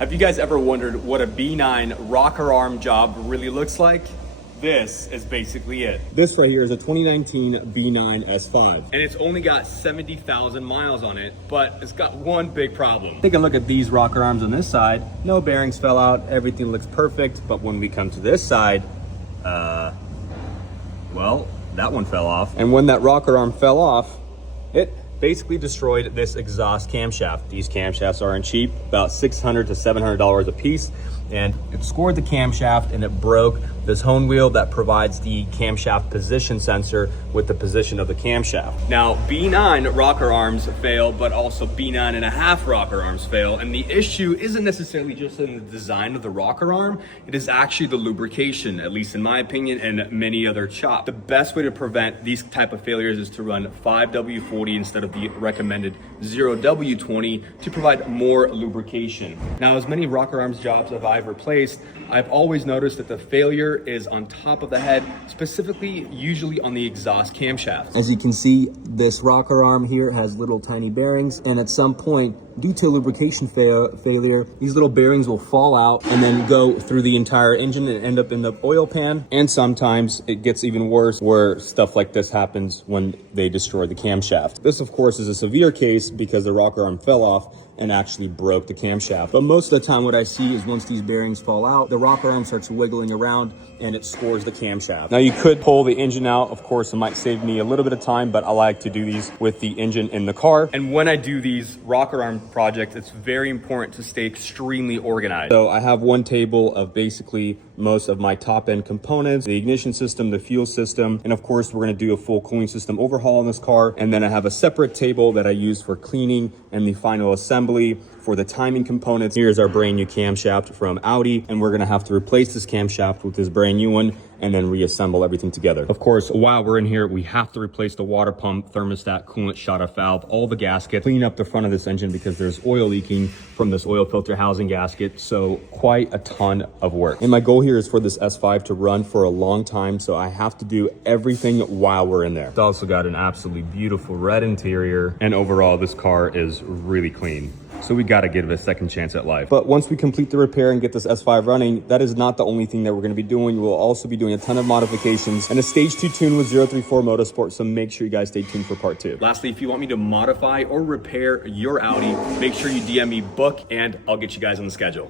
Have you guys ever wondered what a B9 rocker arm job really looks like? This is basically it. This right here is a 2019 B9 S5. And it's only got 70,000 miles on it, but it's got one big problem. Take a look at these rocker arms on this side. No bearings fell out, everything looks perfect. But when we come to this side, well, that one fell off. And when that rocker arm fell off, it basically destroyed this exhaust camshaft. These camshafts aren't cheap, about $600 to $700 a piece. And it scored the camshaft and it broke this hone wheel that provides the camshaft position sensor with the position of the camshaft. Now, B9 rocker arms fail, but also B9.5 rocker arms fail. And the issue isn't necessarily just in the design of the rocker arm, it is actually the lubrication, at least in my opinion, and many other shops. The best way to prevent these type of failures is to run 5W40 instead of the recommended 0W20 to provide more lubrication. Now, as many rocker arms jobs as I've replaced, I've always noticed that the failure is on top of the head, specifically usually on the exhaust camshaft. As you can see, this rocker arm here has little tiny bearings, and at some point, due to lubrication failure, these little bearings will fall out and then go through the entire engine and end up in the oil pan. And sometimes it gets even worse where stuff like this happens when they destroy the camshaft. This, of course, is a severe case because the rocker arm fell off and actually broke the camshaft. But most of the time what I see is once these bearings fall out, the rocker arm starts wiggling around and it scores the camshaft. Now you could pull the engine out. Of course, it might save me a little bit of time, but I like to do these with the engine in the car. And when I do these rocker arm projects, it's very important to stay extremely organized. So I have one table of basically most of my top end components, the ignition system, the fuel system, and of course we're gonna do a full cooling system overhaul in this car. And then I have a separate table that I use for cleaning and the final assembly for the timing components. Here's our brand new camshaft from Audi, and we're gonna have to replace this camshaft with this brand new one and then reassemble everything together. Of course, while we're in here, we have to replace the water pump, thermostat, coolant shut-off valve, all the gaskets, clean up the front of this engine because there's oil leaking from this oil filter housing gasket. So quite a ton of work. And my goal here is for this S5 to run for a long time, so I have to do everything while we're in there. It's also got an absolutely beautiful red interior, and overall, this car is really clean. So we gotta give it a second chance at life. But once we complete the repair and get this S5 running, that is not the only thing that we're gonna be doing. We'll also be doing a ton of modifications and a stage 2 tune with 034 Motorsport, so make sure you guys stay tuned for part 2. Lastly, if you want me to modify or repair your Audi, make sure you DM me book and I'll get you guys on the schedule.